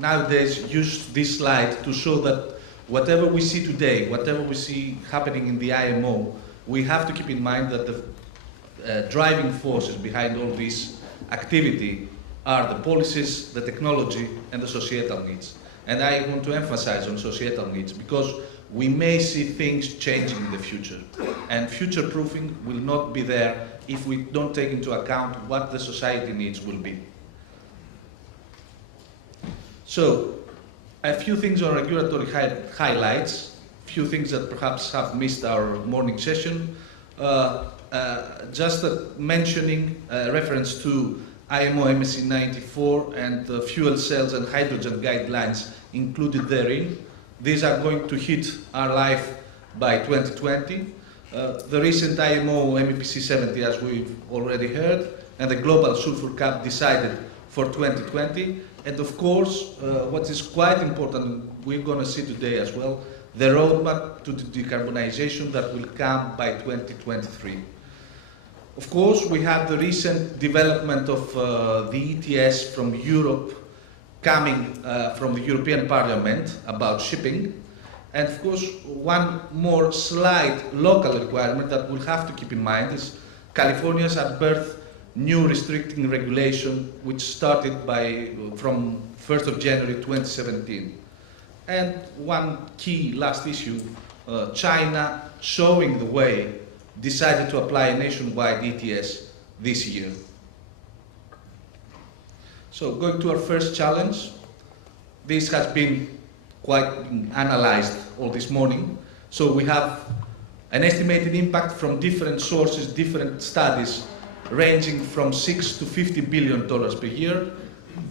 nowadays use this slide to show that whatever we see today, whatever we see happening in the IMO, we have to keep in mind that the driving forces behind all this activity are the policies, the technology, and the societal needs. And I want to emphasize on societal needs because we may see things changing in the future. And future-proofing will not be there if we don't take into account what the society needs will be. So, a few things on regulatory highlights, few things that perhaps have missed our morning session. Just mentioning reference to IMO MSC 94 and fuel cells and hydrogen guidelines included therein. These are going to hit our life by 2020. The recent IMO MEPC 70, as we've already heard, and the Global Sulfur Cap decided for 2020. And of course, what is quite important, we're going to see today as well, the roadmap to the decarbonization that will come by 2023. Of course, we had the recent development of the ETS from Europe coming from the European Parliament about shipping. And of course, one more slight local requirement that we'll have to keep in mind is California's at birth new restricting regulation, which started from 1st of January 2017. And one key last issue, China showing the way, decided to apply a nationwide ETS this year. So going to our first challenge, this has been quite analyzed all this morning. So we have an estimated impact from different sources, different studies, ranging from $6 to $50 billion per year.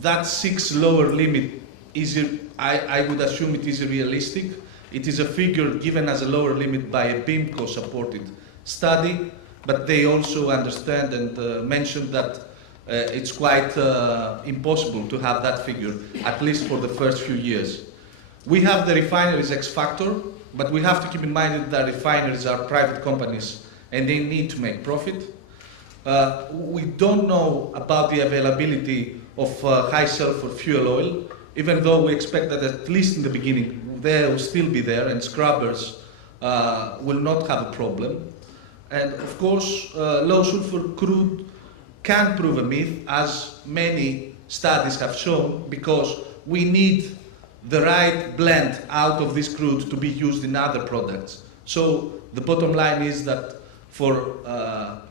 That 6 lower limit is, I would assume it is realistic. It is a figure given as a lower limit by a BIMCO supported study, but they also understand and mentioned that it's quite impossible to have that figure, at least for the first few years. We have the refineries X factor, but we have to keep in mind that refineries are private companies and they need to make profit. We don't know about the availability of high sulfur fuel oil, even though we expect that at least in the beginning they will still be there and scrubbers will not have a problem. And of course, low sulfur crude can prove a myth, as many studies have shown, because we need the right blend out of this crude to be used in other products. So the bottom line is that for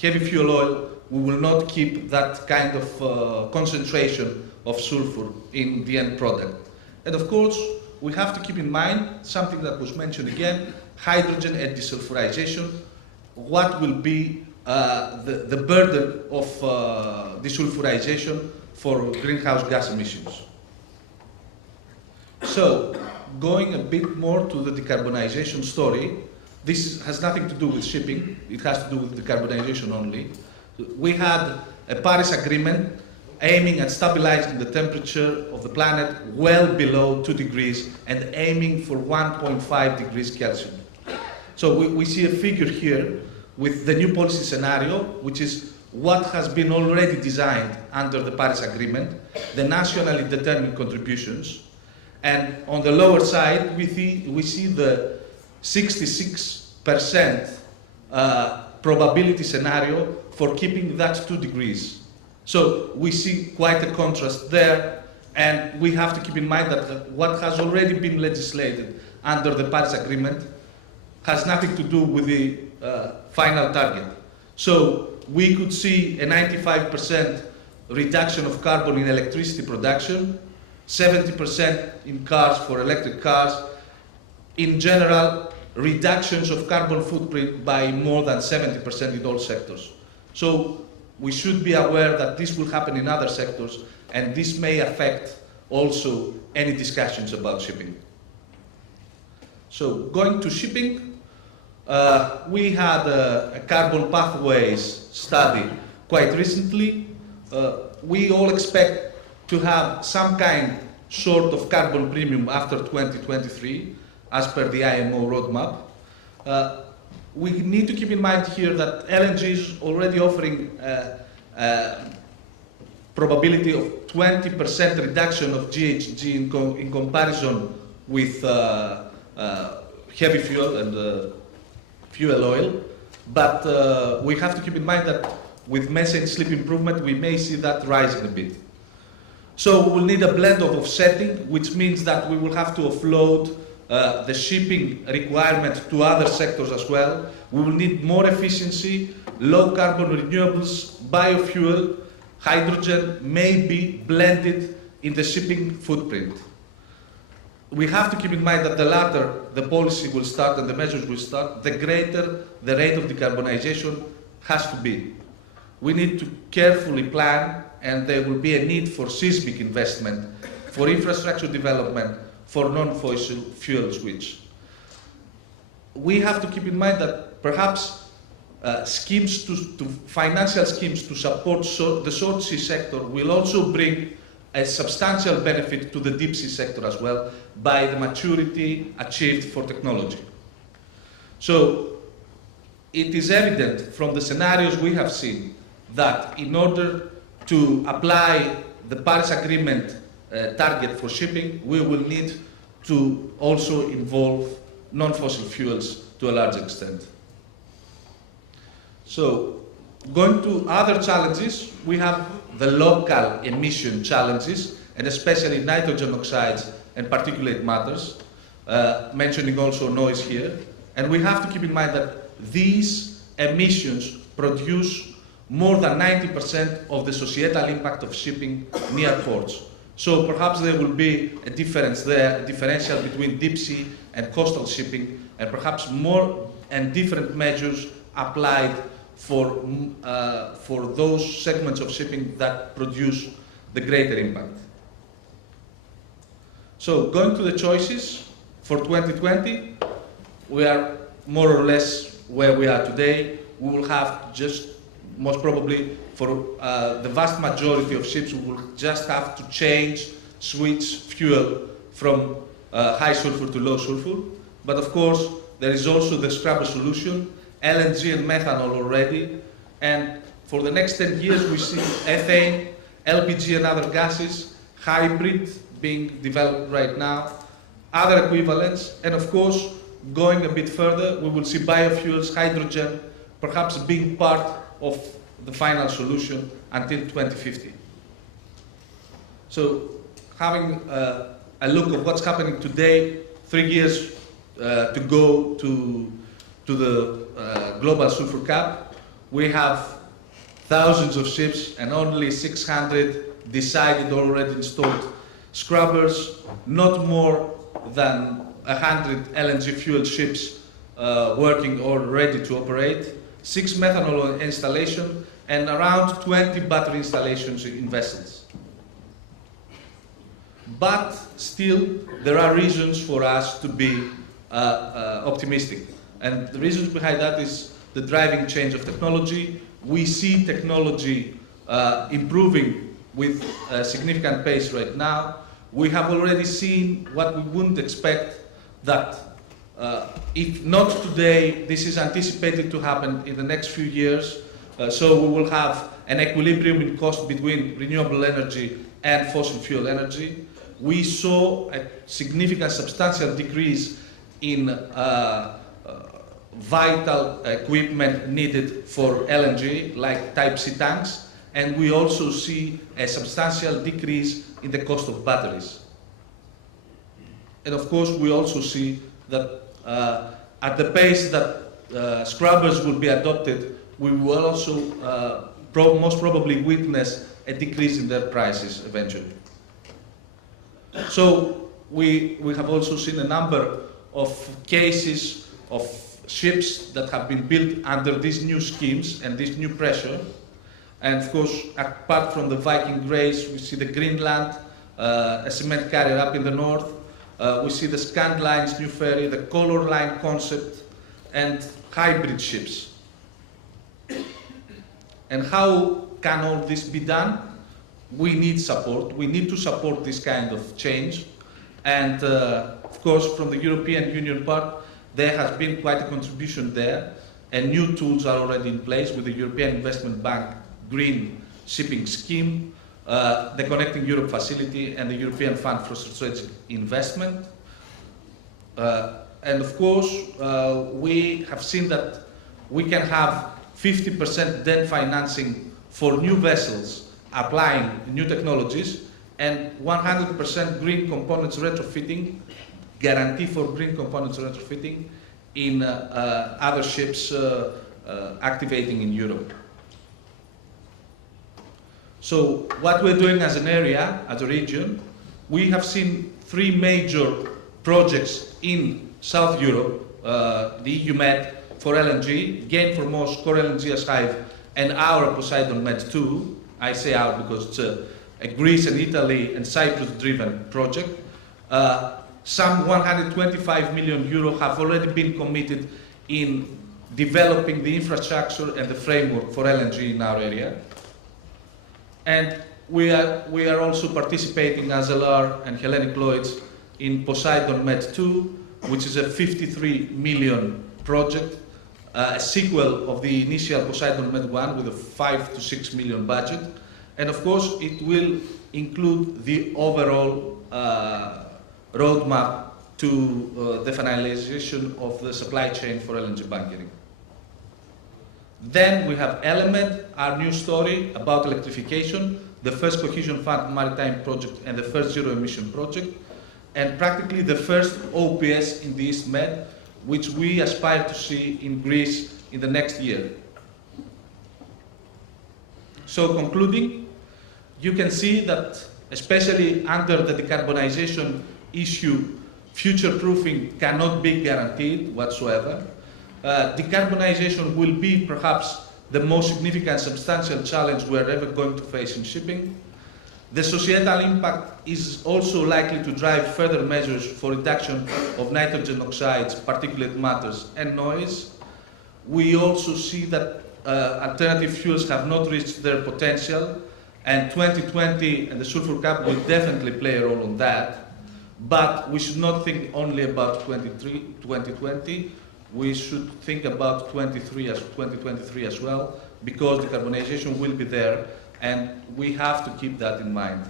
heavy fuel oil, we will not keep that kind of concentration of sulfur in the end product. And of course, we have to keep in mind something that was mentioned again, hydrogen and desulfurization. What will be the burden of desulfurization for greenhouse gas emissions? So, going a bit more to the decarbonization story, this has nothing to do with shipping, it has to do with decarbonization only. We had a Paris Agreement aiming at stabilizing the temperature of the planet well below 2 degrees and aiming for 1.5 degrees Celsius. So we see a figure here with the new policy scenario, which is what has been already designed under the Paris Agreement, the nationally determined contributions. And on the lower side, we see the 66% probability scenario for keeping that 2 degrees. So we see quite a contrast there, and we have to keep in mind that what has already been legislated under the Paris Agreement has nothing to do with the final target. So we could see a 95% reduction of carbon in electricity production, 70% in cars for electric cars. In general, reductions of carbon footprint by more than 70% in all sectors. So we should be aware that this will happen in other sectors, and this may affect also any discussions about shipping. So going to shipping, we had a carbon pathways study quite recently. We all expect to have some kind sort of carbon premium after 2023, as per the IMO roadmap. We need to keep in mind here that LNG is already offering probability of 20% reduction of GHG in comparison with heavy fuel and fuel oil. But we have to keep in mind that with methane slip improvement, we may see that rising a bit. So we will need a blend of offsetting, which means that we will have to offload the shipping requirement to other sectors as well. We will need more efficiency, low carbon renewables, biofuel, hydrogen may be blended in the shipping footprint. We have to keep in mind that the latter, the policy will start and the measures will start, the greater the rate of decarbonization has to be. We need to carefully plan, and there will be a need for seismic investment, for infrastructure development, for non-fossil fuel switch. We have to keep in mind that perhaps financial schemes to support the short sea sector will also bring a substantial benefit to the deep sea sector as well by the maturity achieved for technology. So it is evident from the scenarios we have seen that in order to apply the Paris Agreement target for shipping, we will need to also involve non-fossil fuels to a large extent. So, going to other challenges, we have the local emission challenges, and especially nitrogen oxides and particulate matters, mentioning also noise here. And we have to keep in mind that these emissions produce more than 90% of the societal impact of shipping near ports. So perhaps there will be a difference there, a differential between deep sea and coastal shipping, and perhaps more and different measures applied for those segments of shipping that produce the greater impact. So going to the choices for 2020, we are more or less where we are today. We will have just, most probably, for the vast majority of ships, we will just have to switch fuel from high sulfur to low sulfur. But of course, there is also the scrubber solution, LNG and methanol already. And for the next 10 years, we see ethane, LPG and other gases, hybrid being developed right now, other equivalents, and of course, going a bit further, we will see biofuels, hydrogen, perhaps being part of the final solution until 2050. So, having a look at what's happening today, 3 years to go to the global sulfur cap, we have thousands of ships and only 600 decided already installed scrubbers, not more than 100 LNG fueled ships working or ready to operate, 6 methanol installations, and around 20 battery installations in vessels. But still, there are reasons for us to be optimistic. And the reasons behind that is the driving change of technology. We see technology improving with a significant pace right now. We have already seen what we wouldn't expect, that if not today, this is anticipated to happen in the next few years. So we will have an equilibrium in cost between renewable energy and fossil fuel energy. We saw a significant, substantial decrease in vital equipment needed for LNG, like Type C tanks, and we also see a substantial decrease in the cost of batteries. And of course, we also see that at the pace that scrubbers will be adopted, we will also most probably witness a decrease in their prices eventually. So we have also seen a number of cases of ships that have been built under these new schemes and this new pressure. And of course, apart from the Viking Grace, we see the Greenland, a cement carrier up in the north. We see the Scandline's new ferry, the Color Line concept, and hybrid ships. And how can all this be done? We need support. We need to support this kind of change. And of course, from the European Union part, there has been quite a contribution there, and new tools are already in place with the European Investment Bank Green Shipping Scheme, the Connecting Europe Facility and the European Fund for Strategic Investment. And of course, we have seen that we can have 50% debt financing for new vessels applying new technologies and 100% green components retrofitting, guarantee for green components retrofitting in other ships activating in Europe. So what we're doing as an area, as a region, we have seen 3 major projects in South Europe, the EU Med for LNG, Gain for Moss, Core LNG as Hive, and our Poseidon Med 2. I say our because it's a Greece and Italy and Cyprus driven project. Some 125 million euro have already been committed in developing the infrastructure and the framework for LNG in our area. And we are also participating as LR and Hellenic Lloyds in Poseidon Med 2, which is a 53 million project, a sequel of the initial Poseidon Med 1 with a 5 to 6 million budget. And of course, it will include the overall roadmap to the finalization of the supply chain for LNG bunkering. Then we have Element, our new story about electrification, the first Cohesion Fund maritime project and the first zero emission project, and practically the first OPS in the East Med, which we aspire to see in Greece in the next year. So concluding, you can see that especially under the decarbonization issue, future-proofing cannot be guaranteed whatsoever. Decarbonization will be perhaps the most significant substantial challenge we're ever going to face in shipping. The societal impact is also likely to drive further measures for reduction of nitrogen oxides, particulate matters, and noise. We also see that alternative fuels have not reached their potential, and 2020 and the sulfur cap will definitely play a role on that. But we should not think only about 2020. We should think about 2023 as well, because decarbonization will be there, and we have to keep that in mind.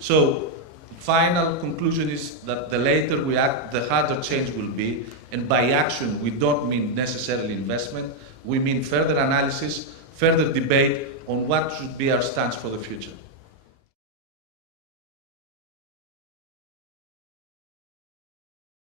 So, final conclusion is that the later we act, the harder change will be, and by action we don't mean necessarily investment, we mean further analysis, further debate on what should be our stance for the future.